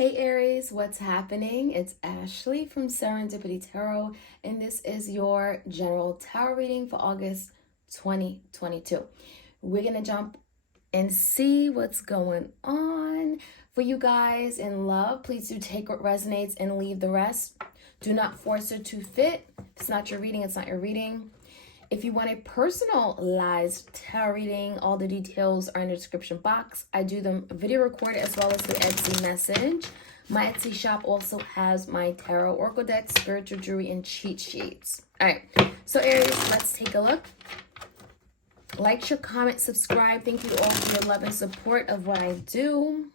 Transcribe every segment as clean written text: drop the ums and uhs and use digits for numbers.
Hey Aries, what's happening? It's Ashley from Serendipity Tarot, and this is your general tarot reading for August 2022. We're going to jump and see what's going on for you guys in love. Please do take what resonates and leave the rest. Do not force it to fit. If it's not your reading, it's not your reading. If you want a personalized tarot reading, all the details are in the description box. I do them video recorded as well as through Etsy message. My Etsy shop also has my tarot oracle deck, spiritual jewelry, and cheat sheets. All right, so Aries, let's take a look. Like, share, comment, subscribe. Thank you all for your love and support of what I do.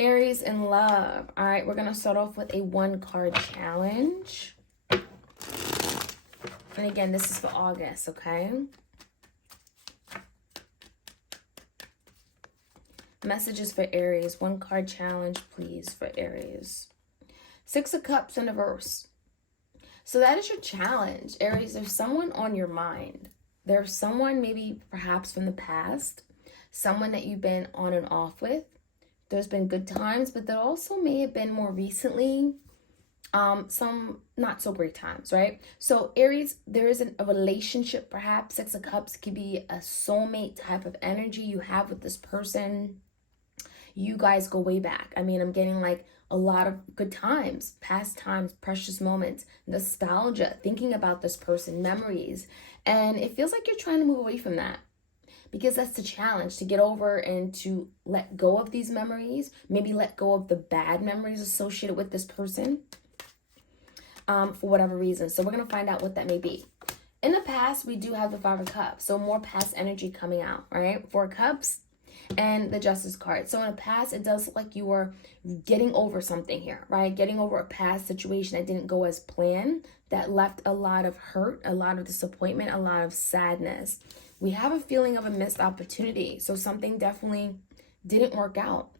Aries in love. All right, we're going to start off with a 1-card challenge. And again, this is for August, okay? Messages for Aries. 1-card challenge, please, for Aries. 6 of Cups in reverse. So that is your challenge, Aries. There's someone on your mind. There's someone maybe perhaps from the past. Someone that you've been on and off with. There's been good times, but there also may have been more recently some not so great times, right? So Aries, there is a relationship, perhaps 6 of Cups could be a soulmate type of energy you have with this person. You guys go way back. I mean, I'm getting like a lot of good times, past times, precious moments, nostalgia, thinking about this person, memories. And it feels like you're trying to move away from that, because that's the challenge, to get over and to let go of these memories, maybe let go of the bad memories associated with this person. For whatever reason. So we're going to find out what that may be. In the past, we do have the 5 of Cups. So more past energy coming out, right? 4 Cups and the Justice card. So in the past, it does look like you were getting over something here, right? Getting over a past situation that didn't go as planned, that left a lot of hurt, a lot of disappointment, a lot of sadness. We have a feeling of a missed opportunity. So something definitely didn't work out.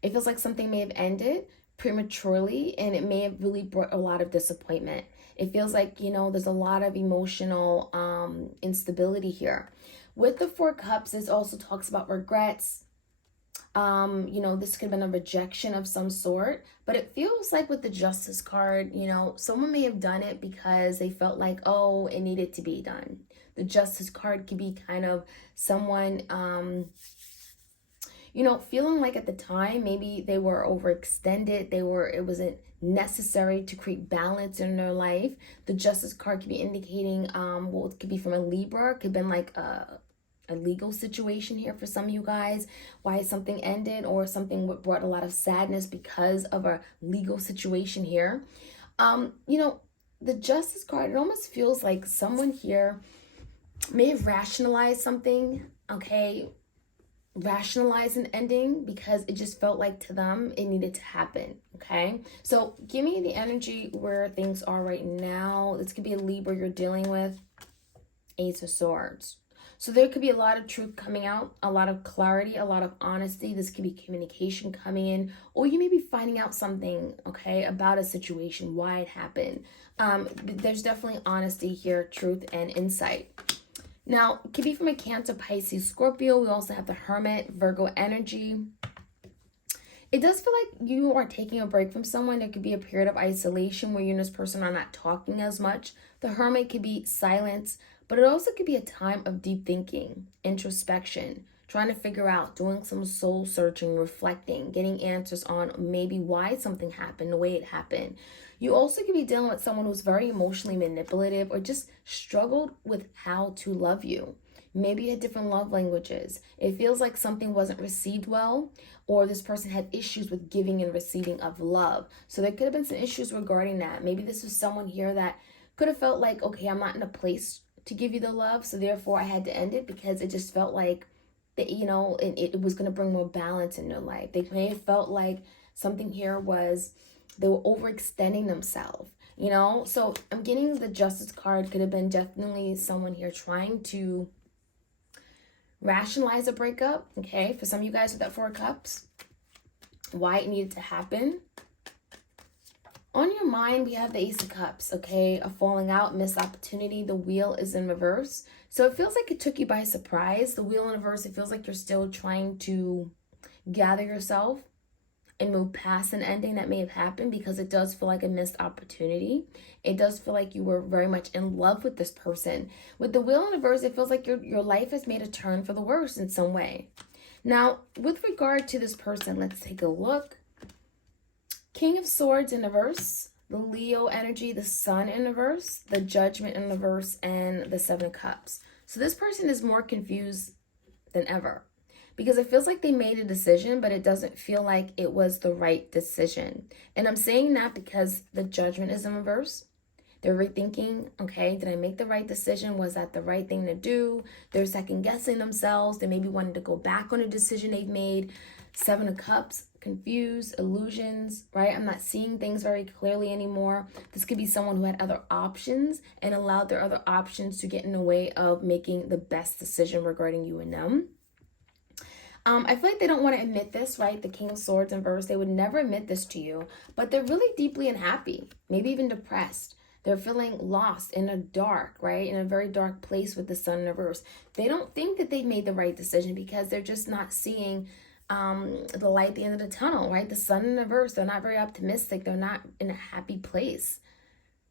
It feels like something may have ended prematurely, and it may have really brought a lot of disappointment. It feels like, you know, there's a lot of emotional instability here. With the 4 Cups, this also talks about regrets. You know, this could have been a rejection of some sort, but it feels like with the Justice card, you know, someone may have done it because they felt like, oh, it needed to be done. The Justice card could be kind of someone, you know, feeling like at the time, maybe they were overextended. It wasn't necessary to create balance in their life. The Justice card could be indicating, well, it could be from a Libra. It could have been like a legal situation here for some of you guys, why something ended, or something brought a lot of sadness because of a legal situation here. You know, the Justice card, it almost feels like someone here may have rationalized something, okay? Rationalize an ending because it just felt like to them it needed to happen, okay? So give me the energy where things are right now. This could be a Libra you're dealing with. Ace of Swords. So there could be a lot of truth coming out, a lot of clarity, a lot of honesty. This could be communication coming in, or you may be finding out something, okay, about a situation, why it happened. There's definitely honesty here, truth, and insight. Now, it could be from a Cancer, Pisces, Scorpio. We also have the Hermit, Virgo energy. It does feel like you are taking a break from someone. There could be a period of isolation where you and this person are not talking as much. The Hermit could be silence, but it also could be a time of deep thinking, introspection, trying to figure out, doing some soul searching, reflecting, getting answers on maybe why something happened the way it happened. You also could be dealing with someone who's very emotionally manipulative or just struggled with how to love you. Maybe you had different love languages. It feels like something wasn't received well, or this person had issues with giving and receiving of love. So there could have been some issues regarding that. Maybe this was someone here that could have felt like, okay, I'm not in a place to give you the love, so therefore I had to end it because it just felt like that, you know, it was going to bring more balance in their life. They may have felt like something here was they were overextending themselves, you know. So I'm getting the Justice card. Could have been definitely someone here trying to rationalize a breakup, okay, for some of you guys with that 4 Cups, why it needed to happen. On your mind, we have the Ace of Cups, okay? A falling out, missed opportunity. The wheel is in reverse. So it feels like it took you by surprise. The wheel in reverse, it feels like you're still trying to gather yourself and move past an ending that may have happened, because it does feel like a missed opportunity. It does feel like you were very much in love with this person. With the Wheel in reverse, it feels like your life has made a turn for the worse in some way. Now, with regard to this person, let's take a look. King of Swords in reverse, the Leo energy, the Sun in reverse, the Judgment in reverse, and the Seven of Cups. So this person is more confused than ever, because it feels like they made a decision, but it doesn't feel like it was the right decision. And I'm saying that because the Judgment is in reverse. They're rethinking, okay, did I make the right decision? Was that the right thing to do? They're second guessing themselves. They maybe wanted to go back on a decision they've made. Seven of Cups, confused, illusions, right? I'm not seeing things very clearly anymore. This could be someone who had other options and allowed their other options to get in the way of making the best decision regarding you and them. I feel like they don't want to admit this, right? The King of Swords in reverse, they would never admit this to you, but they're really deeply unhappy, maybe even depressed. They're feeling lost in a dark, right? In a very dark place with the Sun in reverse. They don't think that they made the right decision because they're just not seeing the light at the end of the tunnel, right? The Sun in reverse, they're not very optimistic. They're not in a happy place.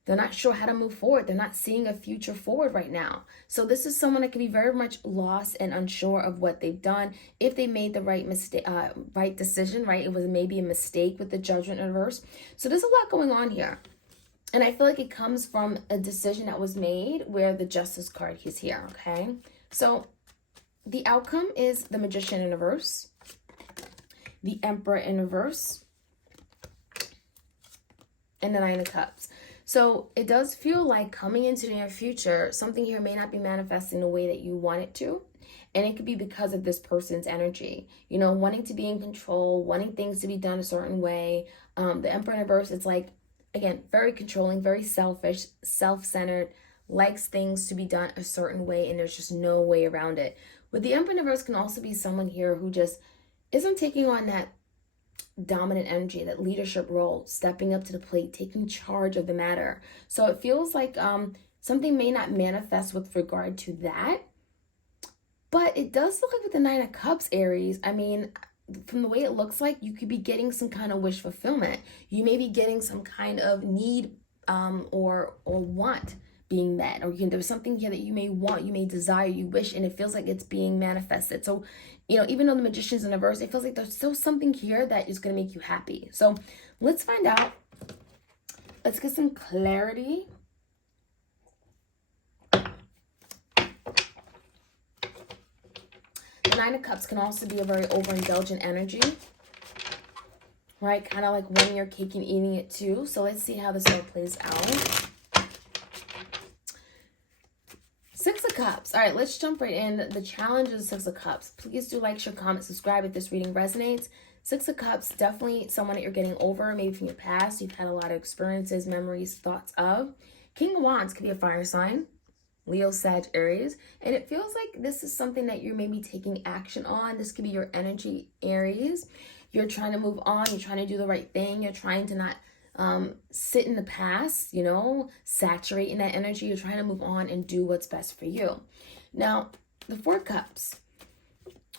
They're not sure how to move forward. They're not seeing a future forward right now. So this is someone that can be very much lost and unsure of what they've done. If they made the right right decision, right? It was maybe a mistake with the Judgment in reverse. So there's a lot going on here. And I feel like it comes from a decision that was made where the Justice card is here, okay? So the outcome is the Magician in reverse, the Emperor in reverse, and the Nine of Cups. So it does feel like coming into the near future, something here may not be manifesting the way that you want it to. And it could be because of this person's energy, you know, wanting to be in control, wanting things to be done a certain way. The Emperor in reverse, it's like, again, very controlling, very selfish, self-centered, likes things to be done a certain way, and there's just no way around it. With the Emperor in reverse can also be someone here who just isn't taking on that dominant energy, that leadership role, stepping up to the plate, taking charge of the matter. So it feels like something may not manifest with regard to that, but it does look like with the Nine of Cups, Aries, I mean, from the way it looks like, you could be getting some kind of wish fulfillment. You may be getting some kind of need or want being met, or there's something here that you may want, you may desire, you wish, and it feels like it's being manifested. So, you know, even though the Magician's in reverse, it feels like there's still something here that is going to make you happy. So let's find out. Let's get some clarity. The Nine of Cups can also be a very overindulgent energy, right? Kind of like wanting your cake and eating it too. So let's see how this all plays out. Six of Cups. All right, let's jump right in. The challenge is the Six of Cups. Please do like, share, comment, subscribe if this reading resonates. Six of Cups, definitely someone that you're getting over, maybe from your past. You've had a lot of experiences, memories, thoughts of. King of Wands could be a fire sign. Leo, Sag, Aries. And it feels like this is something that you're maybe taking action on. This could be your energy, Aries. You're trying to move on. You're trying to do the right thing. You're trying to not sit in the past, you know, saturate in that energy. You're trying to move on and do what's best for you. Now, the Four Cups.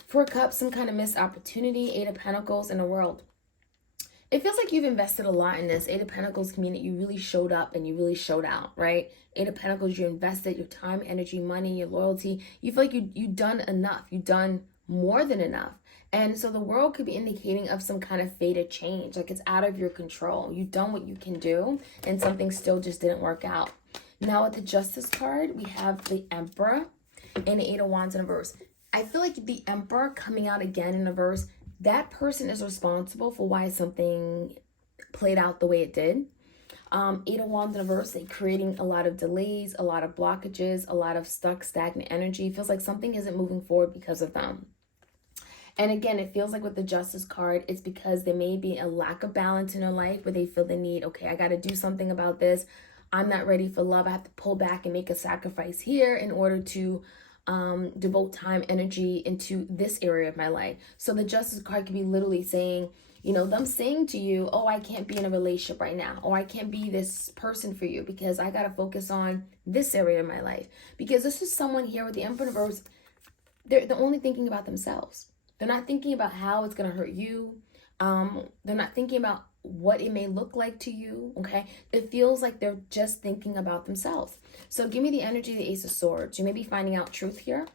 Four Cups, some kind of missed opportunity. Eight of Pentacles in the world. It feels like you've invested a lot in this. Eight of Pentacles can mean that you really showed up and you really showed out, right? Eight of Pentacles, you invested your time, energy, money, your loyalty. You feel like you've done enough. You've done more than enough. And so the world could be indicating of some kind of fated change. Like it's out of your control. You've done what you can do and something still just didn't work out. Now with the Justice card, we have the Emperor and the Eight of Wands in reverse. I feel like the Emperor coming out again in reverse, that person is responsible for why something played out the way it did. Eight of Wands in reverse, they creating a lot of delays, a lot of blockages, a lot of stuck, stagnant energy. It feels like something isn't moving forward because of them. And again, it feels like with the Justice card, it's because there may be a lack of balance in their life where they feel the need, okay, I got to do something about this. I'm not ready for love. I have to pull back and make a sacrifice here in order to devote time, energy into this area of my life. So the Justice card could be literally saying, you know, them saying to you, oh, I can't be in a relationship right now, or I can't be this person for you because I got to focus on this area of my life. Because this is someone here with the Emperor in reverse, they're only thinking about themselves. They're not thinking about how it's going to hurt you. They're not thinking about what it may look like to you, okay? It feels like they're just thinking about themselves. So give me the energy of the Ace of Swords. You may be finding out truth here.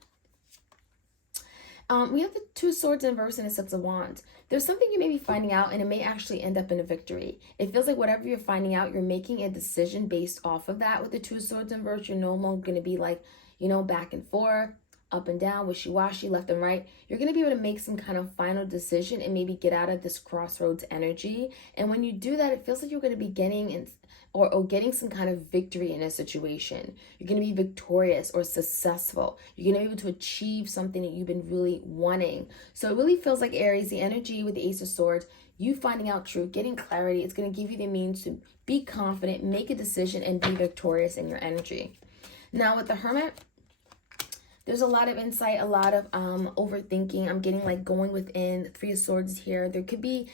We have the Two of Swords in reverse and a Six of Wands. There's something you may be finding out, and it may actually end up in a victory. It feels like whatever you're finding out, you're making a decision based off of that. With the Two of Swords in reverse, you're no longer going to be like, back and forth, up and down, wishy-washy, left and right. You're going to be able to make some kind of final decision and maybe get out of this crossroads energy. And when you do that, it feels like you're going to be getting or getting some kind of victory in a situation. You're going to be victorious or successful. You're going to be able to achieve something that you've been really wanting. So it really feels like, Aries, the energy with the Ace of Swords, you finding out truth, getting clarity, it's going to give you the means to be confident, make a decision, and be victorious in your energy. Now with the Hermit, there's a lot of insight, a lot of overthinking. I'm getting like going within. Three of Swords here. There could be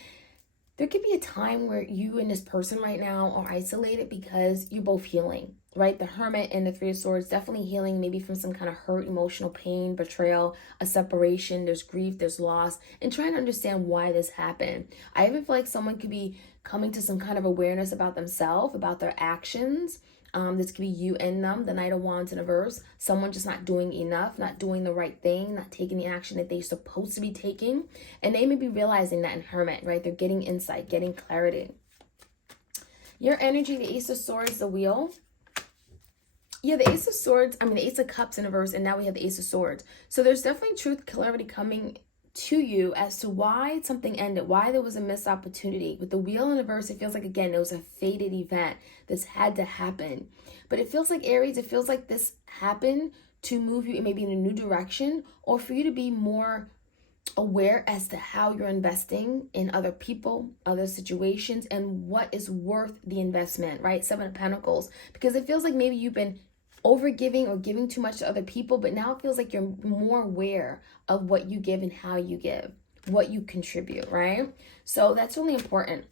a time where you and this person right now are isolated because you're both healing, right? The Hermit and the Three of Swords definitely healing, maybe from some kind of hurt, emotional pain, betrayal, a separation. There's grief, there's loss, and trying to understand why this happened. I even feel like someone could be coming to some kind of awareness about themselves, about their actions. This could be you and them, the Knight of Wands in reverse. Someone just not doing enough, not doing the right thing, not taking the action that they're supposed to be taking. And they may be realizing that in Hermit, right? They're getting insight, getting clarity. Your energy, the Ace of Swords, the Wheel. Yeah, the Ace of Swords, the Ace of Cups in reverse, and now we have the Ace of Swords. So there's definitely truth, clarity coming to you as to why something ended, why there was a missed opportunity. With the Wheel in reverse, it feels like, again, it was a fated event. This had to happen. But it feels like, Aries, it feels like this happened to move you maybe in a new direction, or for you to be more aware as to how you're investing in other people, other situations, and what is worth the investment, right? Seven of Pentacles. Because it feels like maybe you've been over giving or giving too much to other people, but now it feels like you're more aware of what you give and how you give, what you contribute, right? So that's really important,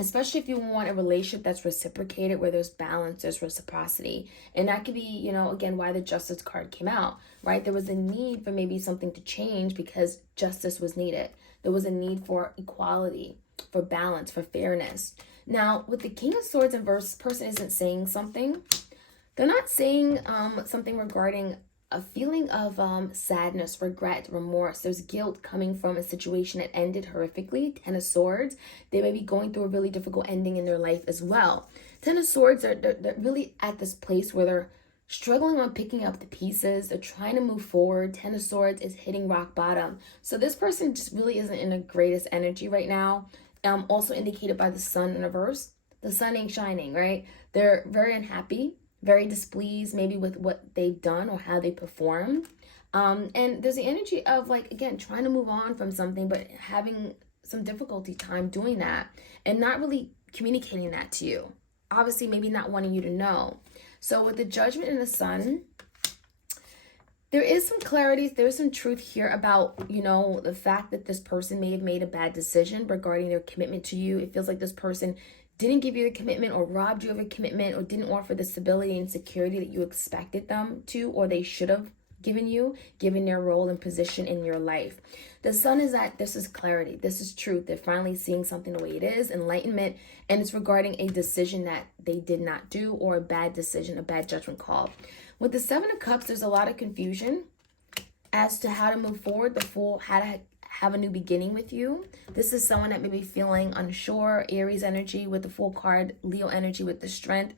especially if you want a relationship that's reciprocated, where there's balance, there's reciprocity. And that could be, again, why the Justice card came out, right? There was a need for maybe something to change because justice was needed. There was a need for equality, for balance, for fairness. Now, with the King of Swords in reverse, person isn't saying something. They're not saying something regarding a feeling of sadness, regret, remorse. There's guilt coming from a situation that ended horrifically. Ten of Swords. They may be going through a really difficult ending in their life as well. Ten of Swords, they're really at this place where they're struggling on picking up the pieces. They're trying to move forward. Ten of Swords is hitting rock bottom. So this person just really isn't in the greatest energy right now. Also indicated by the Sun in reverse. The sun ain't shining, right? They're very unhappy, very displeased maybe with what they've done or how they performed. And there's the energy of, like, again, trying to move on from something, but having some difficulty time doing that and not really communicating that to you. Obviously, maybe not wanting you to know. So with the Judgment and the Sun, there is some clarity, there's some truth here about, the fact that this person may have made a bad decision regarding their commitment to you. It feels like this person didn't give you the commitment or robbed you of a commitment or didn't offer the stability and security that you expected them to, or they should have given you, given their role and position in your life. The Sun is that this is clarity. This is truth. They're finally seeing something the way it is, enlightenment, and it's regarding a decision that they did not do or a bad decision, a bad judgment call. With the Seven of Cups, there's a lot of confusion as to how to move forward, the Fool, how to have a new beginning with you. This is someone that may be feeling unsure. Aries energy with the Fool card, Leo energy with the Strength.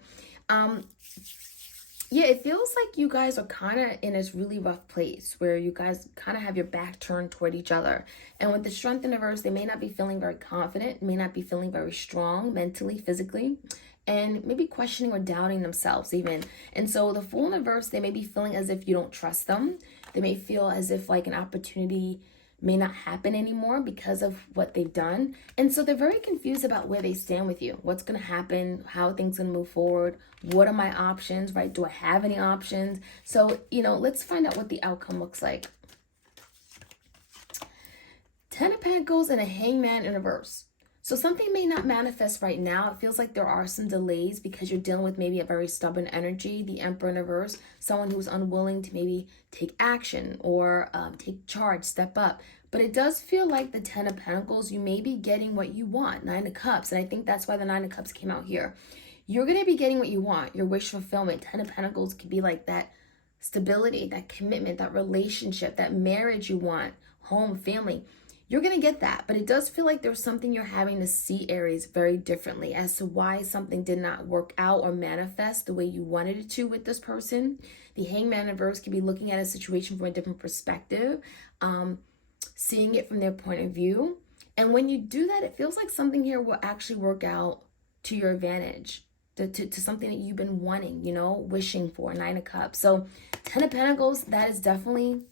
Yeah, it feels like you guys are kind of in this really rough place where you guys kind of have your back turned toward each other. And with the Strength in reverse, they may not be feeling very confident, may not be feeling very strong mentally, physically, and maybe questioning or doubting themselves even. And so the Fool in reverse, they may be feeling as if you don't trust them. They may feel as if like an opportunity may not happen anymore because of what they've done. And so they're very confused about where they stand with you. What's going to happen? How are things going to move forward? What are my options, right? Do I have any options? So, let's find out what the outcome looks like. Ten of Pentacles and a Hangman in reverse. So something may not manifest right now. It feels like there are some delays because you're dealing with maybe a very stubborn energy, the Emperor in reverse, someone who's unwilling to maybe take action or take charge, step up. But it does feel like the Ten of Pentacles, you may be getting what you want, Nine of Cups. And I think that's why the Nine of Cups came out here. You're going to be getting what you want, your wish fulfillment. Ten of Pentacles could be like that stability, that commitment, that relationship, that marriage you want, home, family. You're going to get that, but it does feel like there's something you're having to see, Aries, very differently as to why something did not work out or manifest the way you wanted it to with this person. The Hangman reverse could be looking at a situation from a different perspective, seeing it from their point of view. And when you do that, it feels like something here will actually work out to your advantage, to something that you've been wanting, wishing for, Nine of Cups. So Ten of Pentacles, that is definitely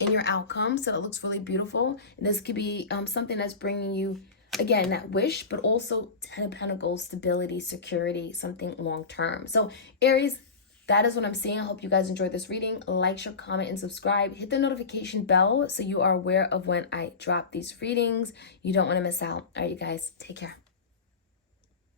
in your outcome. So it looks really beautiful. And this could be something that's bringing you, again, that wish, but also Ten of Pentacles, stability, security, something long term. So Aries, that is what I'm seeing. I hope you guys enjoyed this reading. Like, share, comment, and subscribe. Hit the notification bell so you are aware of when I drop these readings. You don't want to miss out. All right, you guys, take care.